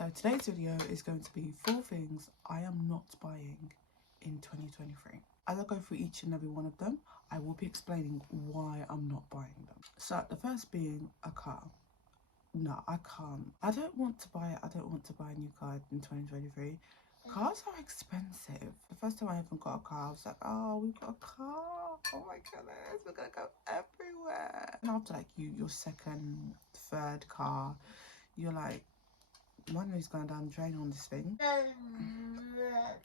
So today's video is going to be 4 things I am not buying in 2023. As I go through each and every one of them, I will be explaining why I'm not buying them. So the first being a car. No, I can't. I don't want to buy it. I don't want to buy a new car in 2023. Cars are expensive. The first time I even got a car, I was like, oh, we've got a car. Oh my goodness, we're gonna go everywhere. And after like your second, third car, you're like, money's going down the drain on this thing.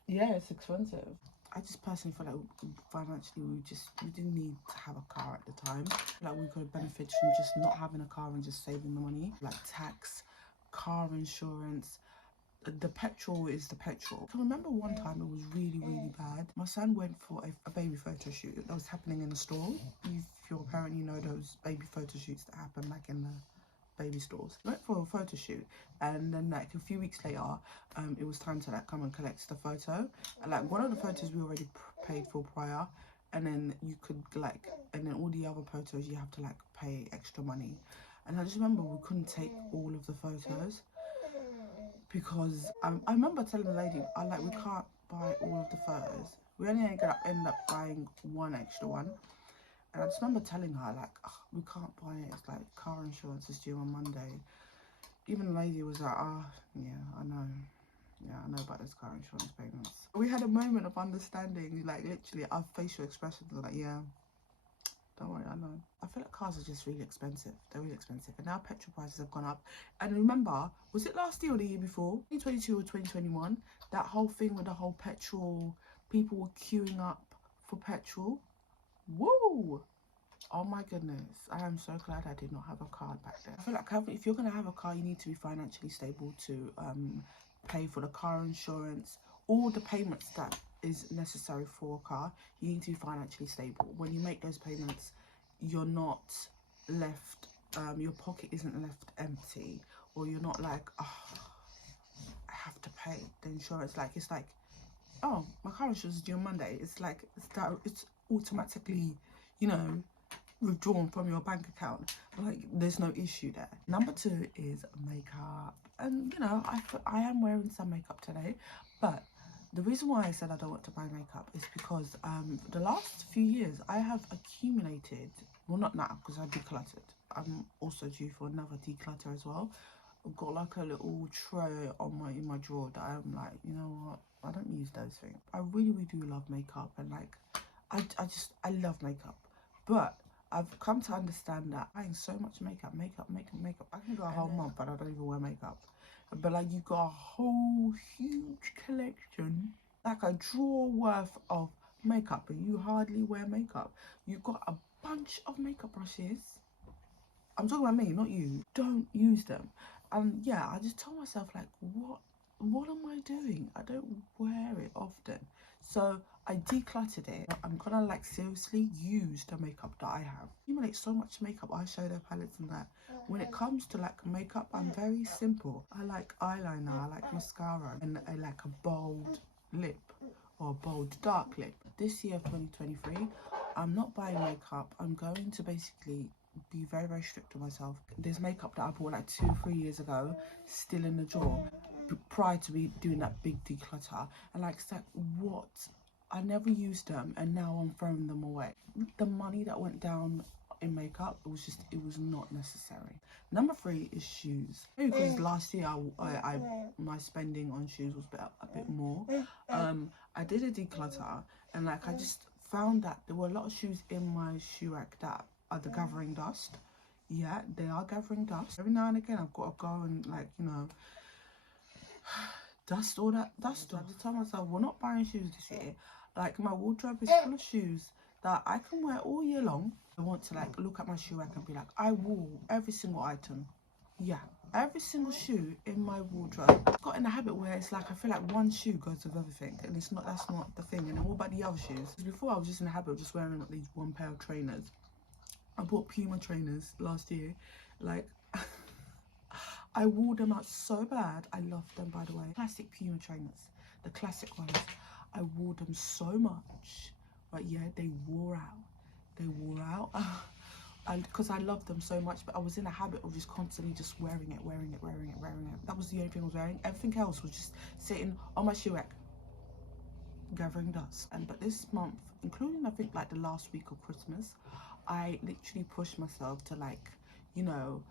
Yeah, it's expensive. I just personally feel like financially we didn't need to have a car at the time. Like we could benefit from just not having a car and just saving the money. Like tax, car insurance. The petrol is the petrol. I can remember one time it was really, really bad. My son went for a baby photo shoot that was happening in the store. If you're a parent, you know those baby photo shoots that happen like in the baby stores. Went for a photo shoot, and then like a few weeks later, it was time to like come and collect the photo. And like one of the photos we already paid for prior, and then you could like, and then all the other photos you have to like pay extra money. And I just remember we couldn't take all of the photos. Because I remember telling the lady, we can't buy all of the photos. We only gonna end up buying one extra one. And I just remember telling her, like, oh, we can't buy it. It's like car insurance is due on Monday. Even the lady was like, oh, yeah, I know. Yeah, I know about those car insurance payments. We had a moment of understanding, like, literally, our facial expressions were like, yeah, don't worry, I know. I feel like cars are just really expensive. They're really expensive. And now petrol prices have gone up. And remember, was it last year or the year before? 2022 or 2021? That whole thing with the whole petrol, people were queuing up for petrol. Woo! Oh my goodness. I am so glad I did not have a car back then. I feel like if you're going to have a car, you need to be financially stable to pay for the car insurance, all the payments that is necessary for a car. You need to be financially stable. When you make those payments, you're not left, your pocket isn't left empty, or you're not like, oh, I have to pay the insurance. Like, it's like, oh, my car insurance is due on Monday. It's like, it's automatically, you know, withdrawn from your bank account. Like, there's no issue there. Number 2 is makeup. And, you know, I am wearing some makeup today, but the reason why I said I don't want to buy makeup is because the last few years I have accumulated, well, not now because I decluttered. I'm also due for another declutter as well. I've got like a little tray on in my drawer that I'm like, you know what, I don't use those things. I really, really do love makeup, and like I love makeup, but I've come to understand that buying so much makeup. I can go a whole month and I don't even wear makeup. But like, you've got a whole huge collection, like a drawer worth of makeup, and you hardly wear makeup. You've got a bunch of makeup brushes. I'm talking about me, not you. Don't use them. And yeah, I just told myself, like, what am I doing? I don't wear it often. So I decluttered it. I'm gonna like seriously use the makeup that I have. I accumulate so much makeup, eyeshadow palettes and that. When it comes to like makeup, I'm very simple. I like eyeliner, I like mascara, and I like a bold lip or a bold dark lip. This year, 2023, I'm not buying makeup. I'm going to basically be very, very strict with myself. There's makeup that I bought like 2-3 years ago, still in the drawer, prior to me doing that big declutter. And like, it's like, what? I never used them, and now I'm throwing them away. The money that went down in makeup, it was not necessary. Number 3 is shoes. Maybe because last year my spending on shoes was a bit more. I did a declutter, and like I just found that there were a lot of shoes in my shoe rack that are the gathering dust. Yeah, they are gathering dust. Every now and again I've got to go and like, you know, dust all that dust off. I just tell myself, we're not buying shoes this year. Like, my wardrobe is full of shoes that I can wear all year long. I want to like look at my shoe rack and be like, I wore every single item. Yeah, every single shoe in my wardrobe. I've got in the habit where it's like, I feel like one shoe goes with everything, and that's not the thing. And then what about the other shoes? Before, I was just in the habit of just wearing at least one pair of trainers. I bought Puma trainers last year. Like, I wore them out so bad. I love them, by the way. Classic Puma trainers, the classic ones. I wore them so much, but yeah, they wore out. They wore out. because I love them so much, but I was in a habit of just constantly just wearing it. That was the only thing I was wearing. Everything else was just sitting on my shoe rack, gathering dust. But this month, including I think like the last week of Christmas, I literally pushed myself to, like, you know,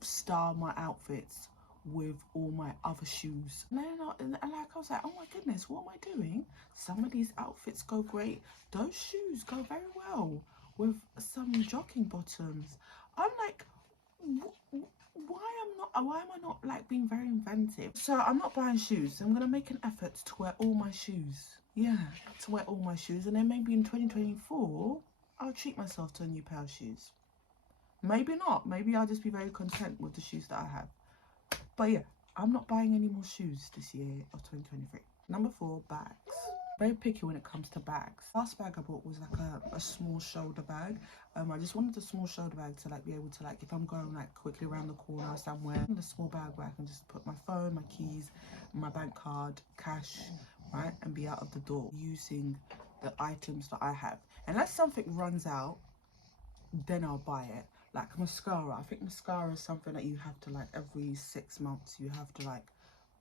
style my outfits with all my other shoes. And like I was like, oh my goodness, what am I doing? Some of these outfits go great. Those shoes go very well with some jogging bottoms. I'm like, why am I not like being very inventive? So I'm not buying shoes. I'm gonna make an effort to wear all my shoes. Yeah, to wear all my shoes, and then maybe in 2024 I'll treat myself to a new pair of shoes. Maybe not. Maybe I'll just be very content with the shoes that I have. But yeah, I'm not buying any more shoes this year of 2023. Number 4, bags. Very picky when it comes to bags. Last bag I bought was like a small shoulder bag. I just wanted a small shoulder bag to like be able to, like, if I'm going like quickly around the corner somewhere, a small bag where I can just put my phone, my keys, my bank card, cash, right, and be out of the door using the items that I have. Unless something runs out, then I'll buy it. Like mascara, I think mascara is something that you have to, like, every 6 months you have to like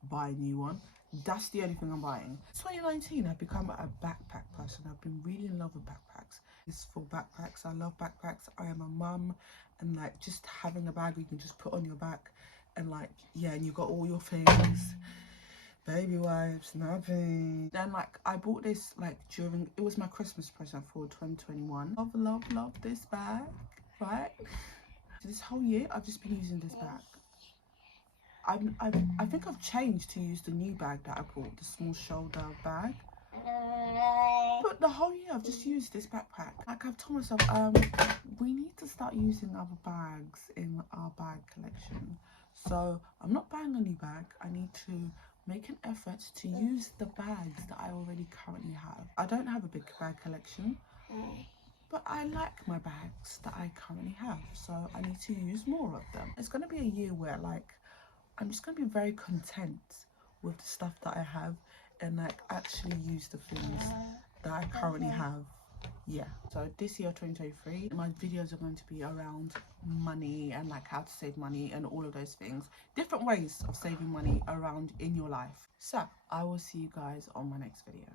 buy a new one. That's the only thing I'm buying. 2019 I've become a backpack person. I've been really in love with backpacks. It's for backpacks. I love backpacks. I am a mum, and like just having a bag you can just put on your back, and like, yeah, and you got all your things, baby wipes, nothing. Then like I bought this like during, it was my Christmas present for 2021. Love this bag, right? So this whole year I've just been using this bag. I think I've changed to use the new bag that I bought, the small shoulder bag. But the whole year I've just used this backpack. Like I've told myself, we need to start using other bags in our bag collection. So I'm not buying a new bag. I need to make an effort to use the bags that I already currently have. I don't have a big bag collection, but I like my bags that I currently have. So I need to use more of them. It's going to be a year where like I'm just going to be very content with the stuff that I have and like actually use the things that I currently have. Yeah, so this year 2023 my videos are going to be around money and like how to save money and all of those things, different ways of saving money around in your life. So I will see you guys on my next video.